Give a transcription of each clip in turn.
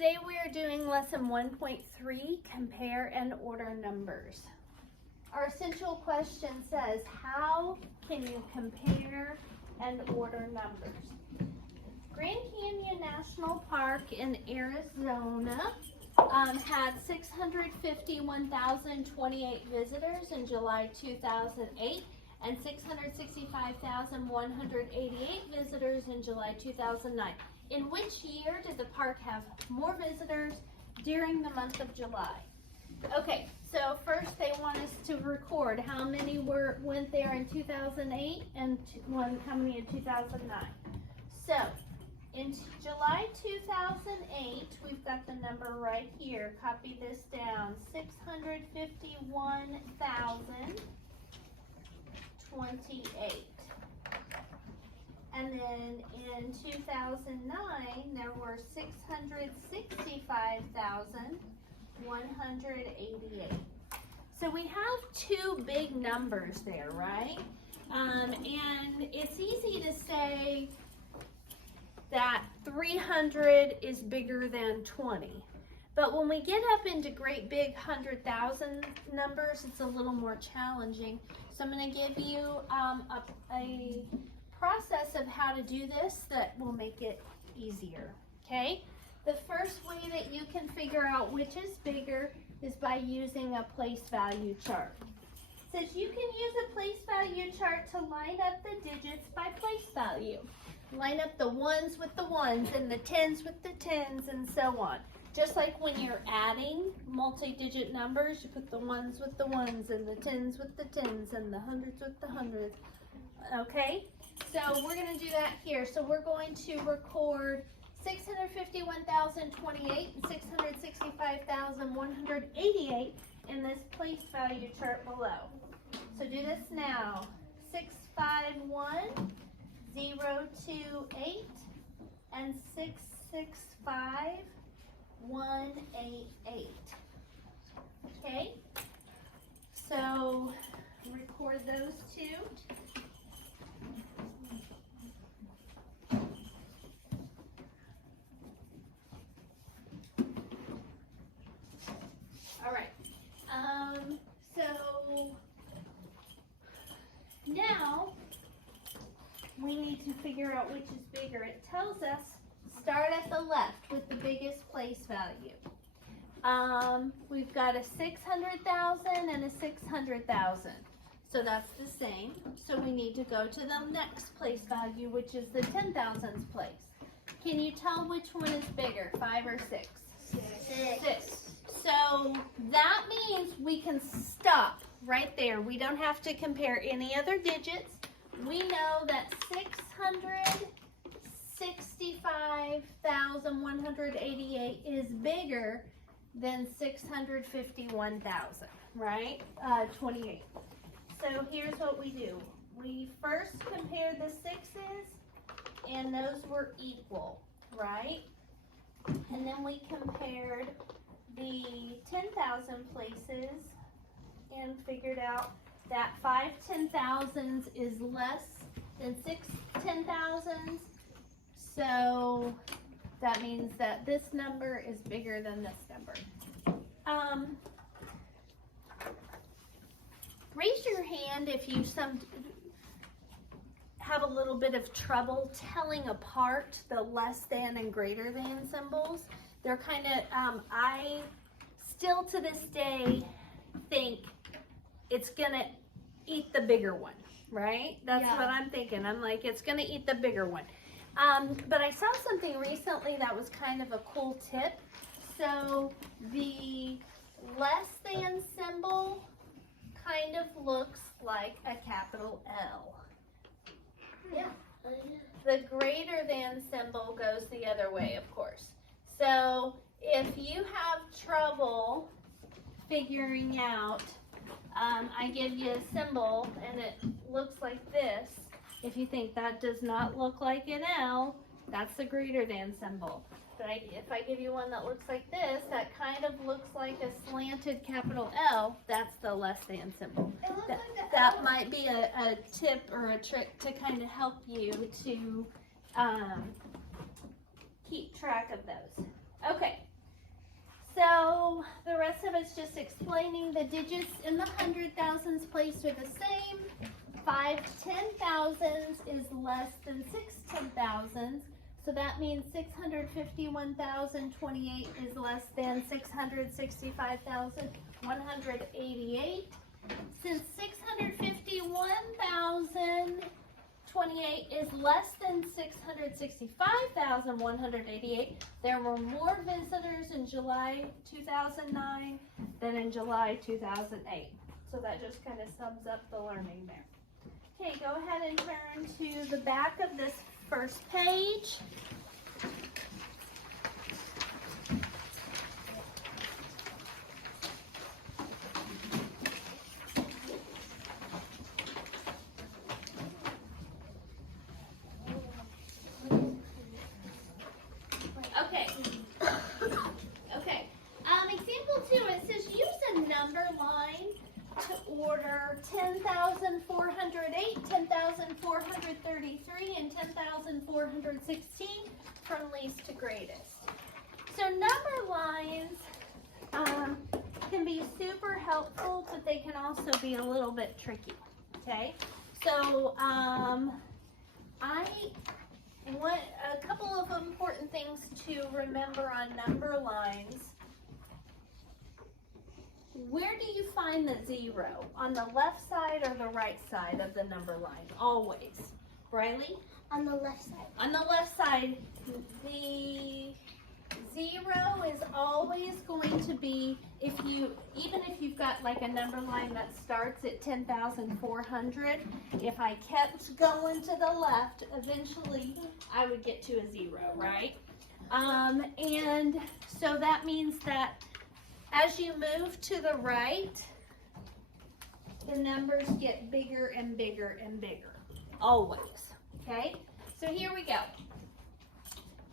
Today we are doing lesson 1.3, compare and order numbers. Our essential question says, how can you compare and order numbers? Grand Canyon National Park in Arizona had 651,028 visitors in July 2008 and 665,188 visitors in July 2009. In which year did the park have more visitors during the month of July? Okay, so first they want us to record how many went there in 2008 and how many in 2009. So in July 2008, we've got the number right here. Copy this down, 651,028. And then in 2009, there were 665,188. So we have two big numbers there, right? And it's easy to say that 300 is bigger than 20. But when we get up into great big 100,000 numbers, it's a little more challenging. So I'm going to give you a process of how to do this that will make it easier, okay? The first way that you can figure out which is bigger is by using a place value chart. It says you can use a place value chart to line up the digits by place value. Line up the ones with the ones and the tens with the tens and so on. Just like when you're adding multi-digit numbers, you put the ones with the ones and the tens with the tens and the hundreds with the hundreds, okay? So we're going to do that here. So we're going to record 651,028 and 665,188 in this place value chart below. So do this now. 651,028 and 665,188. Okay? So record those two. All right, so now we need to figure out which is bigger. It tells us start at the left with the biggest place value. We've got a 600,000 and a 600,000. So that's the same. So we need to go to the next place value, which is the 10,000s place. Can you tell which one is bigger, 5 or 6? 6. So that means we can stop right there. We don't have to compare any other digits. We know that 665,188 is bigger than 651,000, right? 28. So here's what we do. We first compare the 6's, and those were equal, right? And then we compared the 10,000 places and figured out that 5 10,000s is less than 6 10,000s. So that means that this number is bigger than this number. Raise your hand if you have a little bit of trouble telling apart the less than and greater than symbols. They're kind of, I still to this day think it's gonna eat the bigger one, right? That's what I'm thinking. I'm like, it's gonna eat the bigger one. But I saw something recently that was kind of a cool tip. So the less than symbol kind of looks like a capital L. Yeah. The greater than symbol goes the other way, of course. So if you have trouble figuring out, I give you a symbol and it looks like this. If you think that does not look like an L, that's the greater than symbol. But if I give you one that looks like this, that kind of looks like a slanted capital L, that's the less than symbol. That might be a tip or a trick to kind of help you to keep track of those. Okay, So the rest of it's just explaining the digits in the 100,000s place are the same. 5 10,000s is less than 6 10,000s. So that means 651,028 is less than 665,188. Since 651,028 is less than 665,188, there were more visitors in July 2009 than in July 2008. So that just kind of sums up the learning there. Okay, go ahead and turn to the back of this first page. Example 2, it says use a number line to order 10,408, 10,433, and 10,416 from least to greatest. So number lines can be super helpful, but they can also be a little bit tricky, okay? So a couple of important things to remember on number lines. Where do you find the 0? On the left side or the right side of the number line? Always. Riley? On the left side. On the left side, the 0 is always going to be, even if you've got like a number line that starts at 10,400, if I kept going to the left, eventually I would get to a 0, right? And so that means that as you move to the right, the numbers get bigger and bigger and bigger, always, okay? So here we go.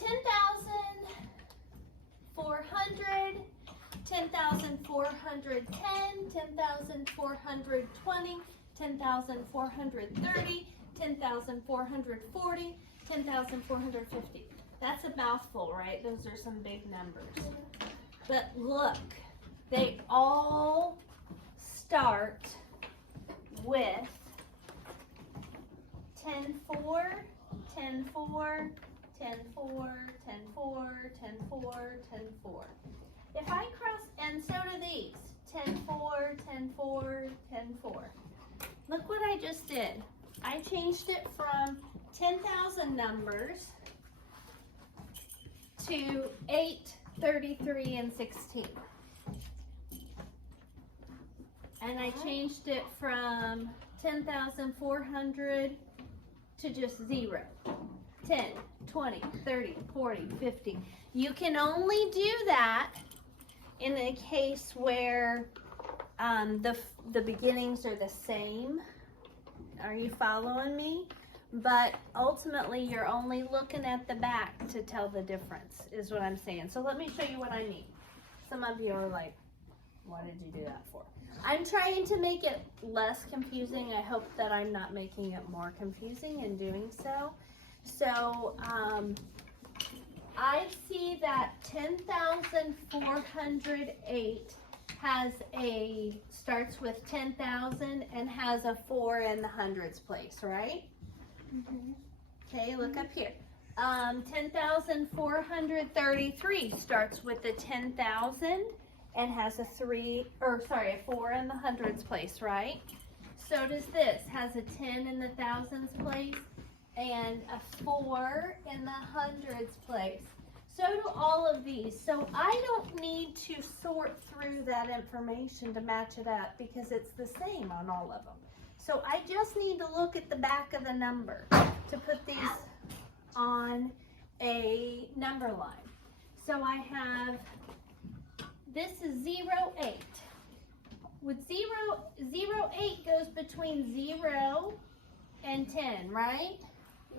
10,400, 10,410, 10,420, 10,430, 10,440, 10,450. That's a mouthful, right? Those are some big numbers. But look, they all start with 10-4, 10-4, 10-4, 10-4, 10-4, 10-4. If I cross, and so do these, 10-4, 10-4, 10-4. Look what I just did. I changed it from 10,000 numbers to 8, 33, and 16. And I changed it from 10,400 to just 0. 10, 20, 30, 40, 50. You can only do that in a case where the beginnings are the same. Are you following me? But ultimately, you're only looking at the back to tell the difference, is what I'm saying. So let me show you what I mean. Some of you are like, what did you do that for? I'm trying to make it less confusing. I hope that I'm not making it more confusing in doing so. So I see that 10,408 starts with 10,000 and has a 4 in the hundreds place, right? Mm-hmm. Okay, look up here. 10,433 starts with the 10,000 and has a 4 in the hundreds place, right? So does this, has a 10 in the thousands place and a 4 in the hundreds place. So do all of these. So I don't need to sort through that information to match it up because it's the same on all of them. So I just need to look at the back of the number to put these on a number line. So I have, this is 08. With 08 goes between 0 and 10, right?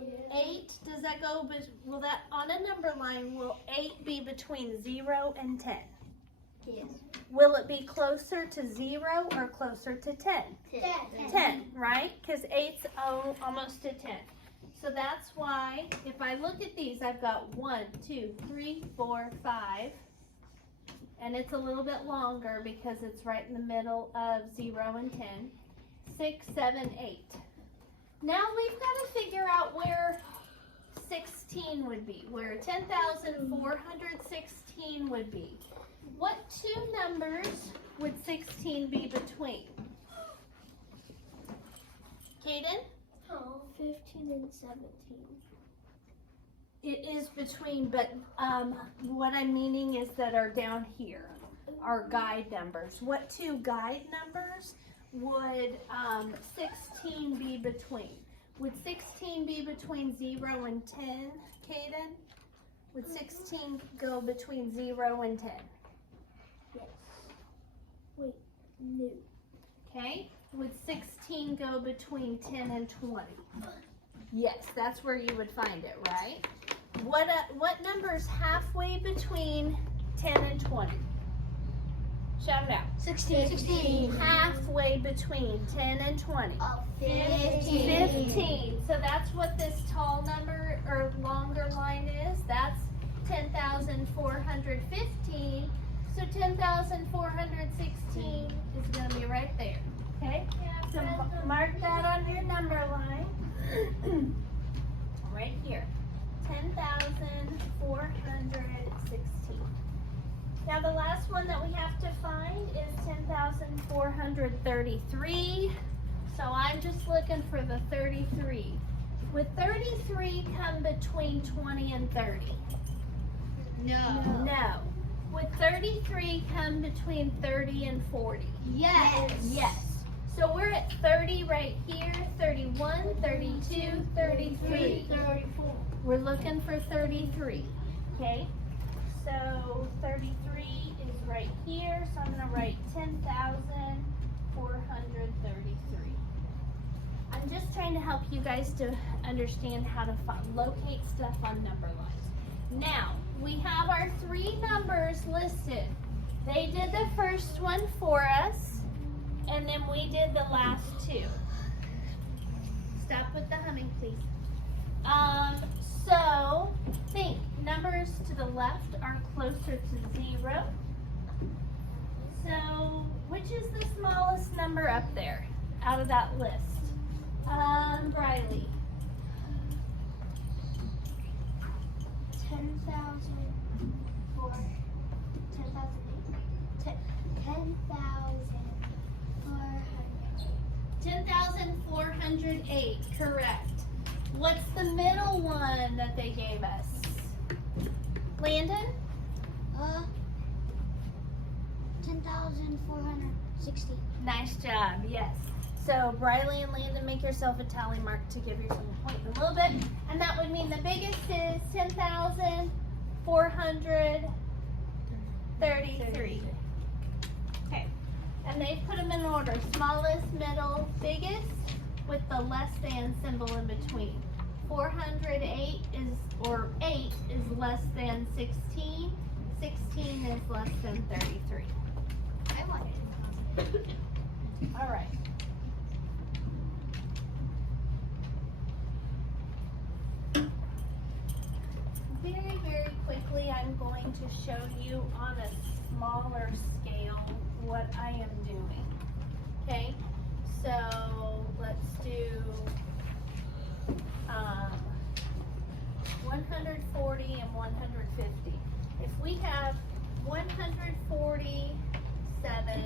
Yeah. 8, does that go, will that, on a number line, will 8 be between 0 and 10? Yes. Will it be closer to 0 or closer to 10? 10, right? Because 8's almost to 10. So that's why, if I look at these, I've got 1, 2, 3, 4, 5, and it's a little bit longer because it's right in the middle of 0 and 10. 6, 7, 8. Now we've got to figure out where 16 would be, where 10,416 would be. What two numbers would 16 be between? Kaden? Oh, 15 and 17. It is between, but what I'm meaning is that are down here, are guide numbers. What two guide numbers would 16 be between? Would 16 be between 0 and 10, Kaden? Would 16 go between 0 and 10? Yes. Wait, no. Okay. Would 16 go between 10 and 20? Yes, that's where you would find it, right? What number is halfway between 10 and 20? Shout it out. 16. Halfway between 10 and 20. Oh, 15. So that's what this tall number or longer line is. That's 10,415. So 10,416 is going to be right there. Okay? So mark that on your number line. Right here. 10,416. Now the last one that we have to find is 10,433. So I'm just looking for the 33. Would 33 come between 20 and 30? No. No. Would 33 come between 30 and 40? Yes. Yes. So we're at 30 right here, 31, 32, 33. 34. We're looking for 33, okay? So 33 is right here, so I'm gonna write 10,433. I'm just trying to help you guys to understand how to locate stuff on number lines. Now, we have our three numbers listed. They did the first one for us, and then we did the last two. Stop with the humming, please. So think numbers to the left are closer to 0. So which is the smallest number up there out of that list? Briley. 10,408, correct. What's the middle one that they gave us? Landon? 10,460. Nice job, yes. So Briley and Landon, make yourself a tally mark to give yourself a point in a little bit. And that would mean the biggest is 10,433. Okay. And they put them in order. Smallest, middle, biggest, with the less than symbol in between. 408 is, or 8 is less than 16. 16 is less than 33. I wanted it. All right. Very, very quickly, I'm going to show you on a smaller scale what I am doing. Okay, so let's do 140 and 150. If we have 147,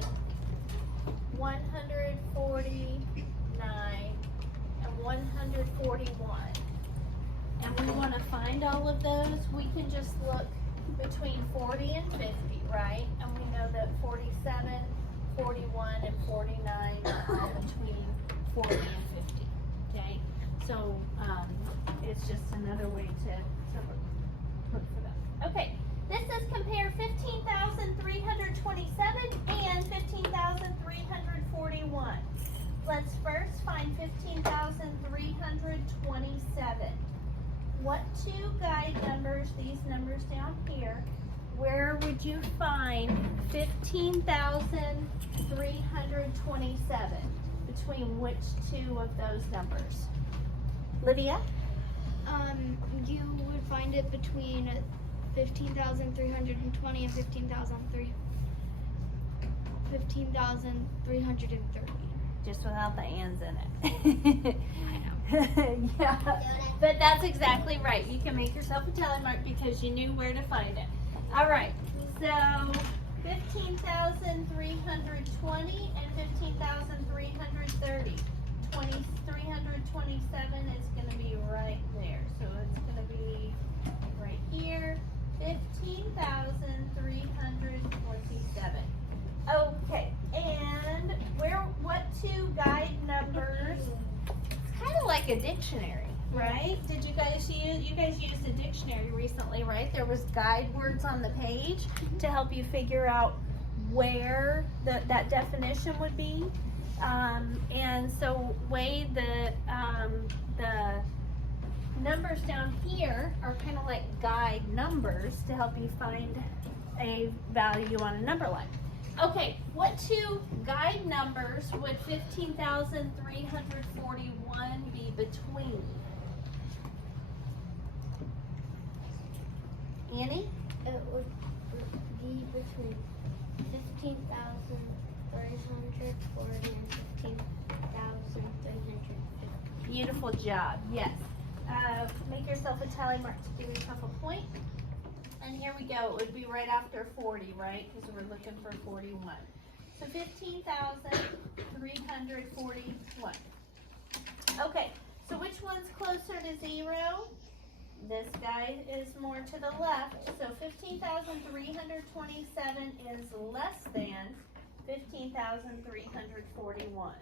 149, and 141, and we want to find all of those, we can just look between 40 and 50, right? And we know that 47, 41, and 49 are all between 40 and 50, okay? So it's just another way to look for them. Okay, this says compare 15,327 and 15,341. Let's first find 15,327. What two guide numbers, these numbers down here, where would you find 15,327? Between which two of those numbers? Lydia? You would find it between 15,320 and 15,330. Just without the ands in it. I know. Yeah, but that's exactly right. You can make yourself a tally mark because you knew where to find it. All right, so 15,320 and 15,330. 327 is going to be right there. So it's going to be right here. 15,327. Okay, and what two guide numbers? It's kind of like a dictionary, right? Did you guys used a dictionary recently, right? There was guide words on the page to help you figure out where that definition would be. And so the numbers down here are kind of like guide numbers to help you find a value on a number line. Okay, what two guide numbers would 15,341 be between? Annie? It would be between 15,340 and 15,350. Beautiful job, yes. Make yourself a tally mark to give yourself a point. And here we go, it would be right after 40, right? Because we're looking for 41. So 15,341. Okay, so which one's closer to 0? This guy is more to the left. So 15,327 is less than 15,341.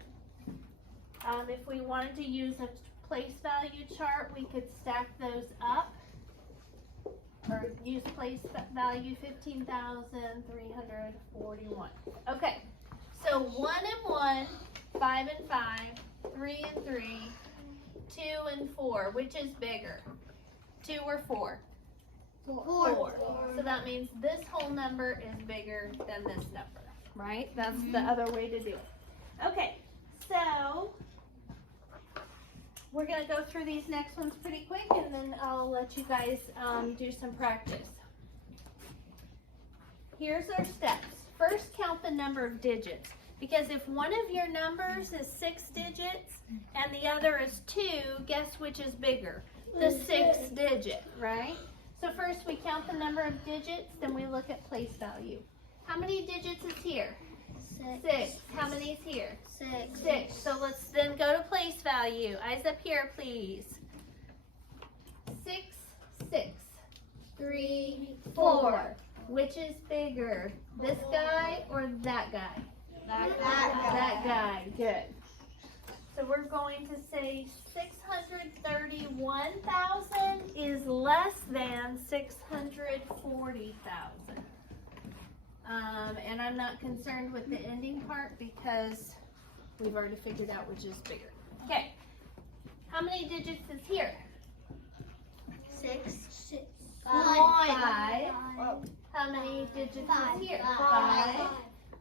If we wanted to use a place value chart, we could stack those up. Or use place value 15,341. Okay, so 1 and 1, 5 and 5, 3 and 3, 2 and 4. Which is bigger? 2 or 4? 4. So that means this whole number is bigger than this number, right? That's the other way to do it. Okay, so we're going to go through these next ones pretty quick, and then I'll let you guys do some practice. Here's our steps. First, count the number of digits, because if one of your numbers is 6 digits and the other is 2, guess which is bigger? The 6th digit, right? So first we count the number of digits, then we look at place value. How many digits is here? 6. How many is here? 6. So let's then go to place value. Eyes up here, please. 6, 6. 3, 4. Which is bigger? This guy or that guy? That guy. Good. So we're going to say 631,000 is less than 640,000. And I'm not concerned with the ending part because we've already figured out which is bigger. Okay, how many digits is here? 6. 5. How many digits is here? 5.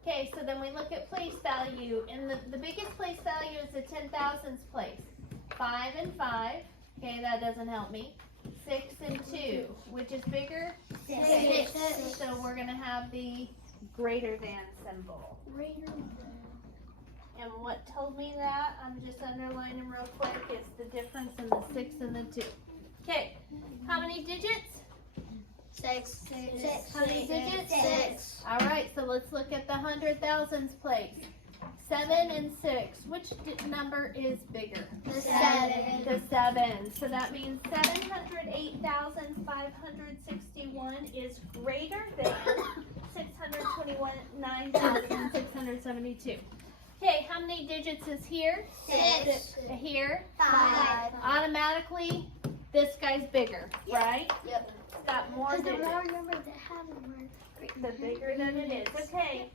Okay, so then we look at place value, and the biggest place value is the 10,000s place. 5 and 5. Okay, that doesn't help me. 6 and 2. Which is bigger? 6. So we're going to have the greater than symbol. And what told me that, I'm just underlining real quick, it's the difference in the 6 and the 2. Okay, how many digits? 6. How many digits? 6. All right, so let's look at the 100,000s place. 7 and 6. Which number is bigger? The 7. The 7. So that means 708,561 is greater than 629,672. Okay, how many digits is here? 6. Here? 5. Automatically, this guy's bigger, right? Yep. It's got more The digits. more numbers that have them The bigger than it is. Okay.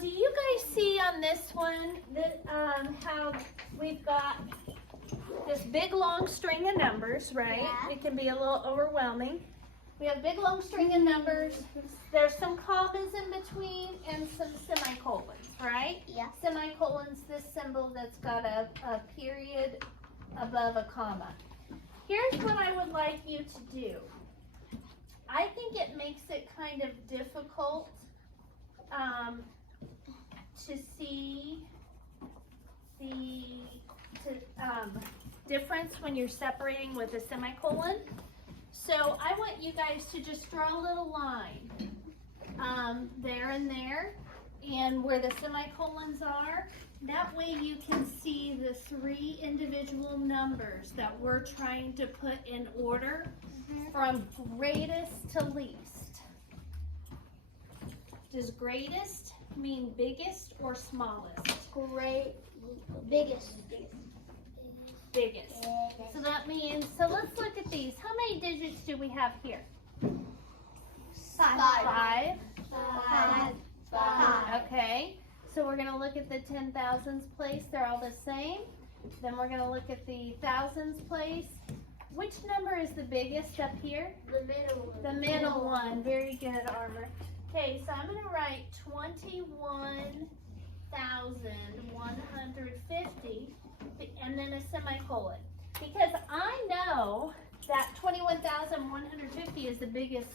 Do you guys see on this one that how we've got this big long string of numbers, right? Yeah. It can be a little overwhelming. We have big long string of numbers. There's some commas in between and some semicolons, right? Yeah. Semicolons, this symbol that's got a period above a comma. Here's what I would like you to do. I think it makes it kind of difficult to see the difference when you're separating with a semicolon. So I want you guys to just draw a little line there and there, and where the semicolons are. That way you can see the 3 individual numbers that we're trying to put in order from greatest to least. Does greatest mean biggest or smallest? Biggest. Biggest. So that means, so let's look at these. How many digits do we have here? 5. 5. Okay. So we're going to look at the 10,000s place. They're all the same. Then we're going to look at the thousands place. Which number is the biggest up here? The middle one. The middle one. Very good, Armor. Okay, so I'm going to write 21,150 and then a semicolon. Because I know that 21,150 is the biggest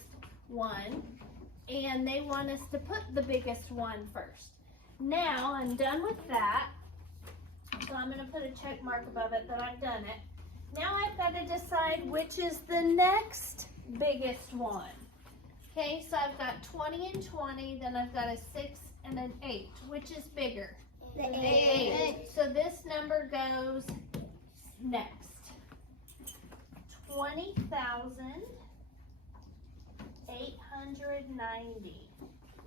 one, and they want us to put the biggest one first. Now I'm done with that, so I'm going to put a check mark above it that I've done it. Now I've got to decide which is the next biggest one. Okay, so I've got 20 and 20, then I've got a 6 and an 8. Which is bigger? The 8. So this number goes next. 20,890.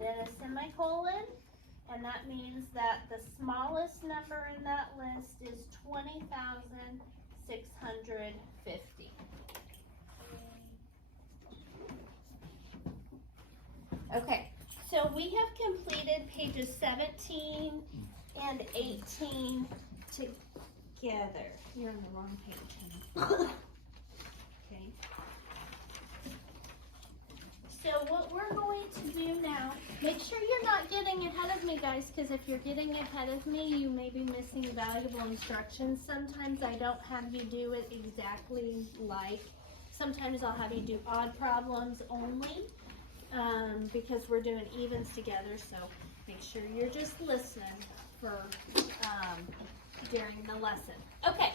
Then a semicolon, and that means that the smallest number in that list is 20,650. Okay, so we have completed pages 17 and 18 together. You're on the wrong page, honey. Okay. So what we're going to do now, make sure you're not getting ahead of me, guys, because if you're getting ahead of me, you may be missing valuable instructions. Sometimes I don't have you do it exactly like. Sometimes I'll have you do odd problems only. Because we're doing evens together, so make sure you're just listening for during the lesson. Okay.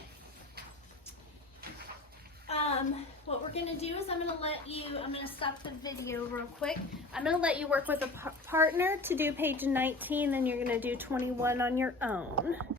What we're going to do is I'm going to stop the video real quick. I'm going to let you work with a partner to do page 19, then you're going to do 21 on your own.